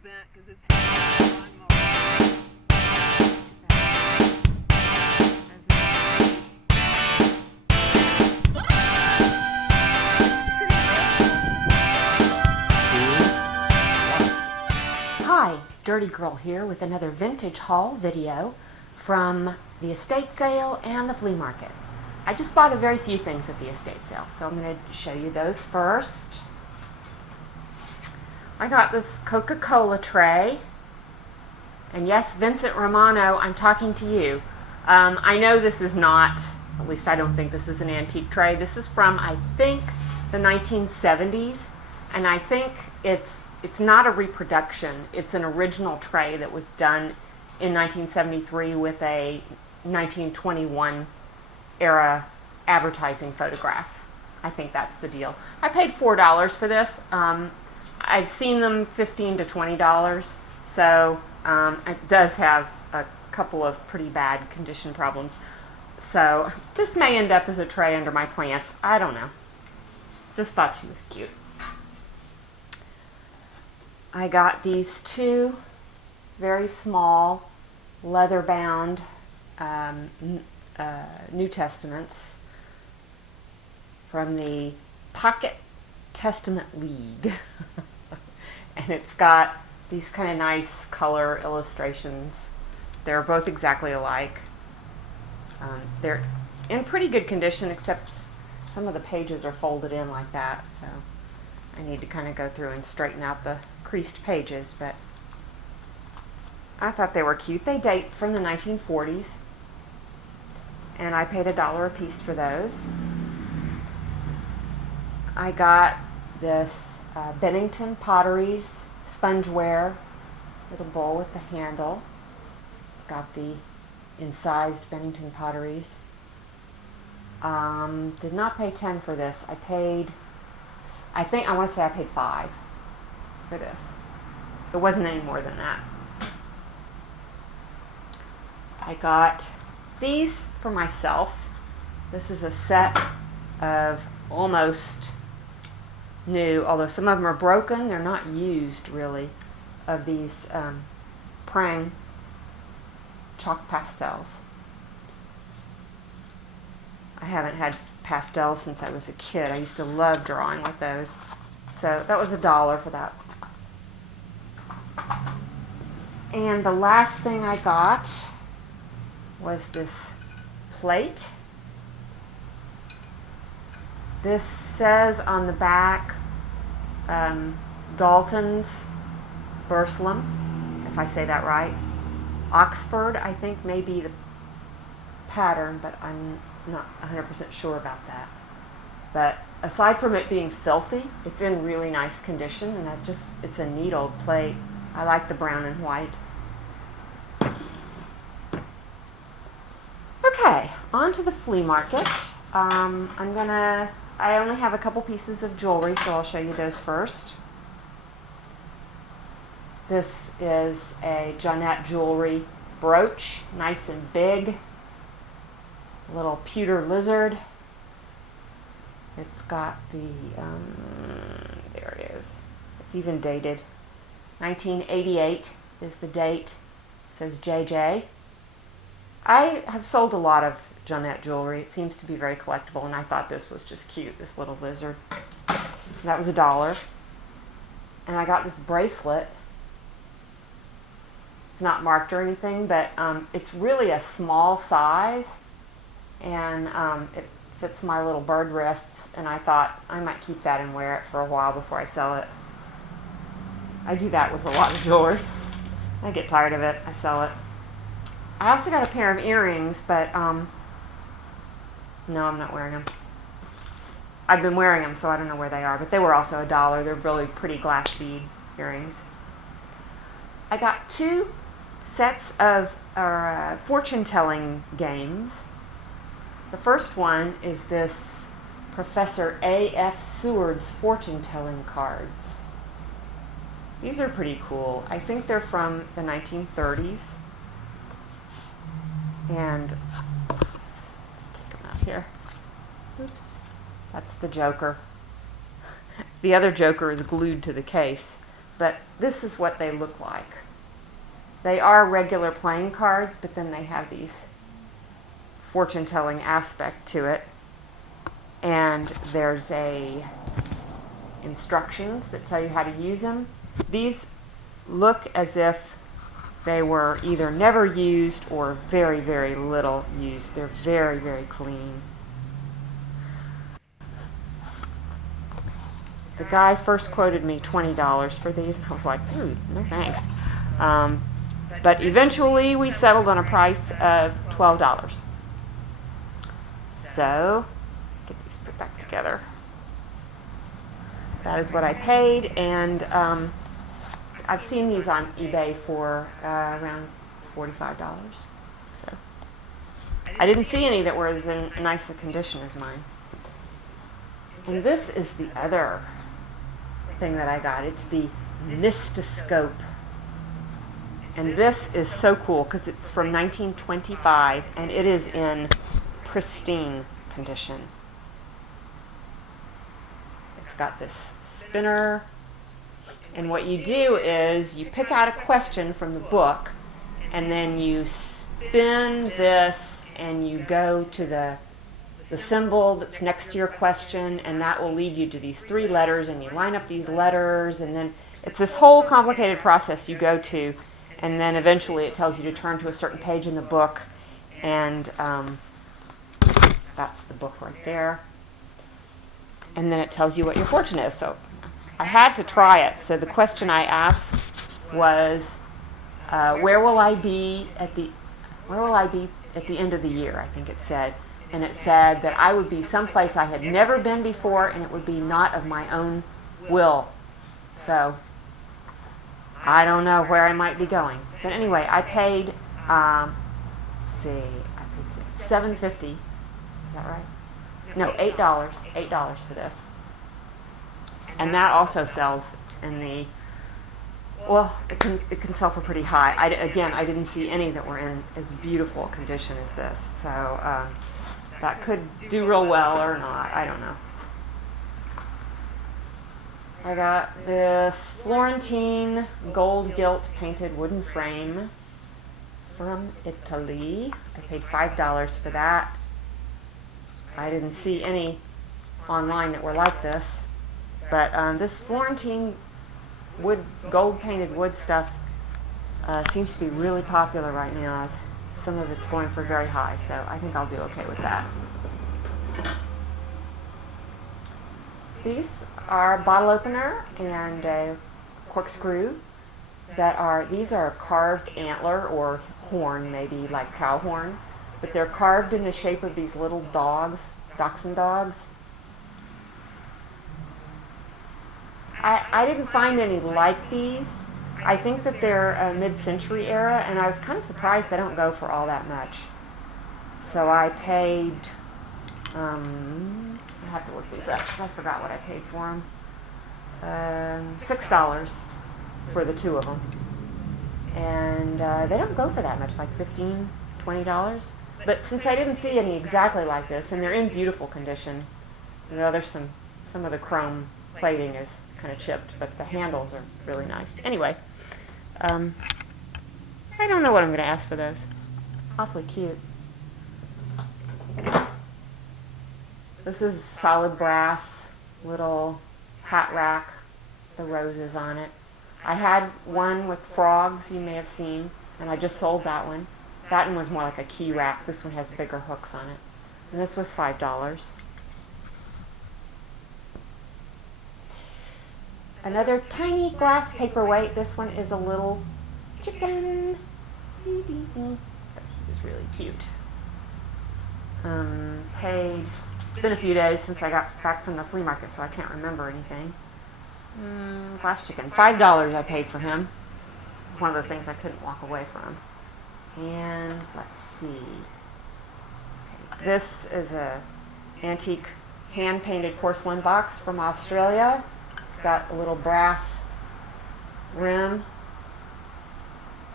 bent because it's lawnmower. Hi, Dirty Girl here with another vintage haul video from the estate sale and the flea market. I just bought a very few things at the estate sale, so I'm going to show you those first. I got this Coca-Cola tray, and yes, Vincent Romano, I'm talking to you. I know this is not, at least I don't think this is an antique tray. This is from, I think, the 1970s, and I think it's not a reproduction. It's an original tray that was done in 1973 with a 1921 era advertising photograph. I think that's the deal. I paid $4 for this. I've seen them $15 to $20, so it does have a couple of pretty bad condition problems. So this may end up as a tray under my plants. I don't know. Just thought she was cute. I got these two very small leather-bound New Testaments from the Pocket Testament League. And it's got these kind of nice color illustrations. They're both exactly alike. They're in pretty good condition, except some of the pages are folded in like that, so I need to kind of go through and straighten out the creased pages, but I thought they were cute. They date from the 1940s, and I paid $1 a piece for those. I got this Bennington Potteries spongeware little bowl with the handle. It's got the incised Bennington Potteries. Did not pay $10 for this. I want to say I paid $5 for this. It wasn't any more than that. I got these for myself. This is a set of almost new, although some of them are broken, they're not used really, of these Prang chalk pastels. I haven't had pastels since I was a kid. I used to love drawing with those. So that was $1 for that. And the last thing I got was this plate. This says on the back Dalton's Burslem, if I say that right. Oxford, I think, may be the pattern, but I'm not 100% sure about that. But aside from it being filthy, it's in really nice condition, and it's a neat old plate. I like the brown and white. Okay, on to the flea market. I only have a couple pieces of jewelry, so I'll show you those first. This is a Jeannette jewelry brooch, nice and big. A little pewter lizard. It's got the, there it is. It's even dated. 1988 is the date. It says JJ. I have sold a lot of Jeannette jewelry. It seems to be very collectible, and I thought this was just cute, this little lizard. That was $1. And I got this bracelet. It's not marked or anything, but it's really a small size, and it fits my little bird wrists, and I thought I might keep that and wear it for a while before I sell it. I do that with a lot of jewelry. I get tired of it, I sell it. I also got a pair of earrings, but no, I'm not wearing them. I've been wearing them, so I don't know where they are, but they were also $1. They're really pretty glass bead earrings. I got two sets of fortune-telling games. The first one is this Professor A.F. Seward's fortune-telling cards. These are pretty cool. I think they're from the 1930s. And let's take them out here. Oops. That's the Joker. The other Joker is glued to the case. but this is what they look like. They are regular playing cards, but then they have these fortune-telling aspect to it. And there's instructions that tell you how to use them. These look as if they were either never used or very, very little used. They're very, very clean. The guy first quoted me $20 for these, and I was like, no thanks. But eventually we settled on a price of $12. So, get these put back together. That is what I paid, and I've seen these on eBay for around $45. So, I didn't see any that were as in nice a condition as mine. And this is the other thing that I got. It's the Vista Scope. And this is so cool because it's from 1925 and it is in pristine condition. It's got this spinner, and what you do is you pick out a question from the book, and then you spin this and you go to the symbol that's next to your question, and that will lead you to these 3 letters, and you line up these letters, and then it's this whole complicated process you go to, and then eventually it tells you to turn to a certain page in the book, and that's the book right there. And then it tells you what your fortune is. So I had to try it. So the question I asked was, where will I be at the end of the year, I think it said. And it said that I would be someplace I had never been before, and it would be not of my own will. So I don't know where I might be going. But anyway, I paid, $7.50. Is that right? No, $8. $8 for this. And that also sells in the, well, it can sell for pretty high. I didn't see any that were in as beautiful a condition as this. So that could do real well or not. I don't know. I got this Florentine gold gilt painted wooden frame from Italy. I paid $5 for that. I didn't see any online that were like this, but this Florentine gold painted wood stuff seems to be really popular right now. Some of it's going for very high, so I think I'll do okay with that. These are a bottle opener and a corkscrew these are carved antler or horn, maybe like cow horn, but they're carved in the shape of these little dogs, dachshund dogs. I didn't find any like these. I think that they're mid-century era, and I was kind of surprised they don't go for all that much. So I paid, I have to look these up because I forgot what I paid for them. $6 for the 2 of them. And they don't go for that much, like $15, $20. But since I didn't see any exactly like this, and they're in beautiful condition, there's some of the chrome plating is kind of chipped, but the handles are really nice. Anyway, I don't know what I'm going to ask for those. Awfully cute. This is solid brass, little hat rack, the roses on it. I had one with frogs you may have seen, and I just sold that one. That one was more like a key rack. This one has bigger hooks on it. And this was $5. Another tiny glass paperweight. This one is a little chicken. But he was really cute. It's been a few days since I got back from the flea market, so I can't remember anything. Glass chicken. $5 I paid for him. One of those things I couldn't walk away from. And let's see. Okay, this is a antique hand-painted porcelain box from Australia. It's got a little brass rim.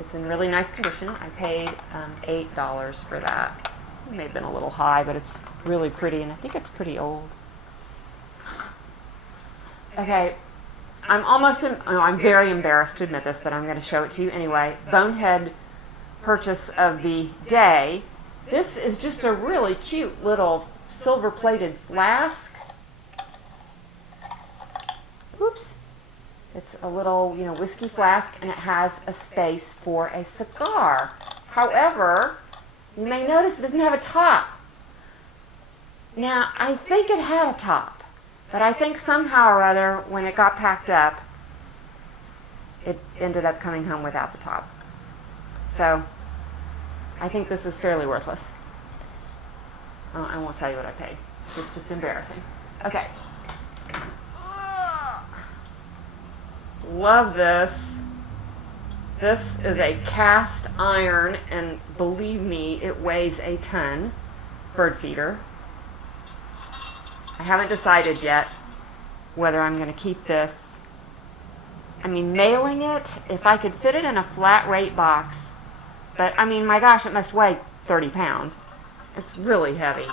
It's in really nice condition. I paid $8 for that. It may have been a little high, but it's really pretty, and I think it's pretty old. Okay, I'm very embarrassed to admit this, but I'm going to show it to you anyway. Bonehead purchase of the day. This is just a really cute little silver-plated flask. Oops. It's a little, whiskey flask, and it has a space for a cigar. However, you may notice it doesn't have a top. Now, I think it had a top, but I think somehow or other, when it got packed up, it ended up coming home without the top. So, I think this is fairly worthless. I won't tell you what I paid. It's just embarrassing. Okay. Love this. This is a cast iron, and believe me, it weighs a ton. Bird feeder. I haven't decided yet whether I'm going to keep this. I mean, mailing it, if I could fit it in a flat rate box, but I mean, my gosh, it must weigh 30 pounds. It's really heavy.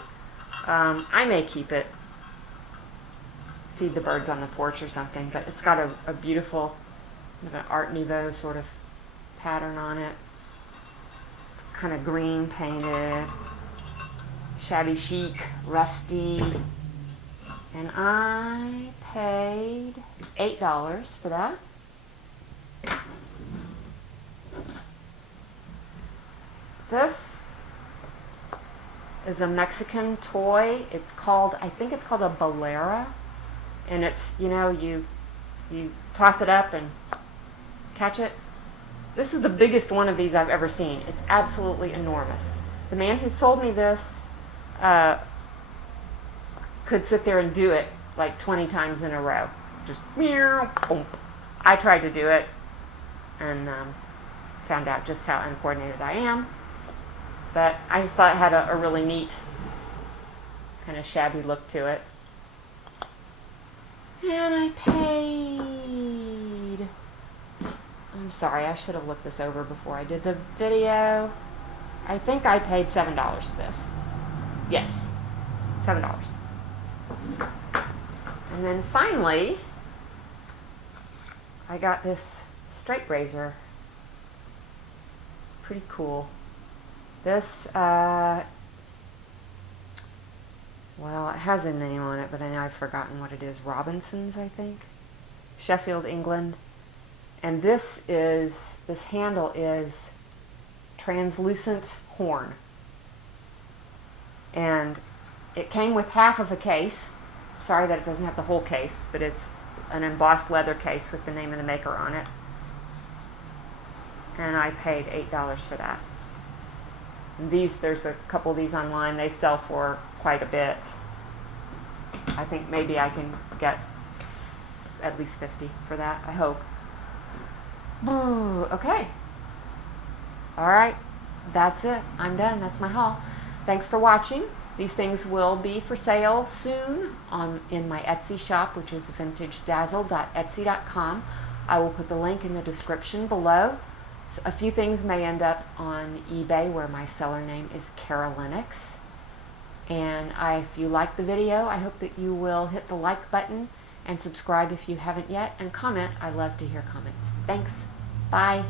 I may keep it, feed the birds on the porch or something, but it's got a beautiful an Art Nouveau sort of pattern on it. It's kind of green painted, shabby chic, rusty, and I paid $8 for that. This is a Mexican toy. It's called, I think it's called a bolera. And it's, you toss it up and catch it. This is the biggest one of these I've ever seen. It's absolutely enormous. The man who sold me this could sit there and do it like 20 times in a row. Just meow, boom. I tried to do it and found out just how uncoordinated I am. But I just thought it had a really neat kind of shabby look to it. And I paid, I'm sorry, I should have looked this over before I did the video. I think I paid $7 for this. Yes, $7. And then finally, I got this straight razor. It's pretty cool. This, well, it has a name on it, but I know I've forgotten what it is. Robinson's, I think. Sheffield, England. And this handle is translucent horn. And it came with half of a case. Sorry that it doesn't have the whole case, but it's an embossed leather case with the name of the maker on it. And I paid $8 for that. There's a couple of these online. They sell for quite a bit. I think maybe I can get at least 50 for that, I hope. Okay. All right. That's it. I'm done. That's my haul. Thanks for watching. These things will be for sale soon in my Etsy shop, which is vintagedazzle.etsy.com. I will put the link in the description below. A few things may end up on eBay where my seller name is Carolinix. And if you like the video, I hope that you will hit the like button and subscribe if you haven't yet, and comment. I love to hear comments. Thanks. Bye.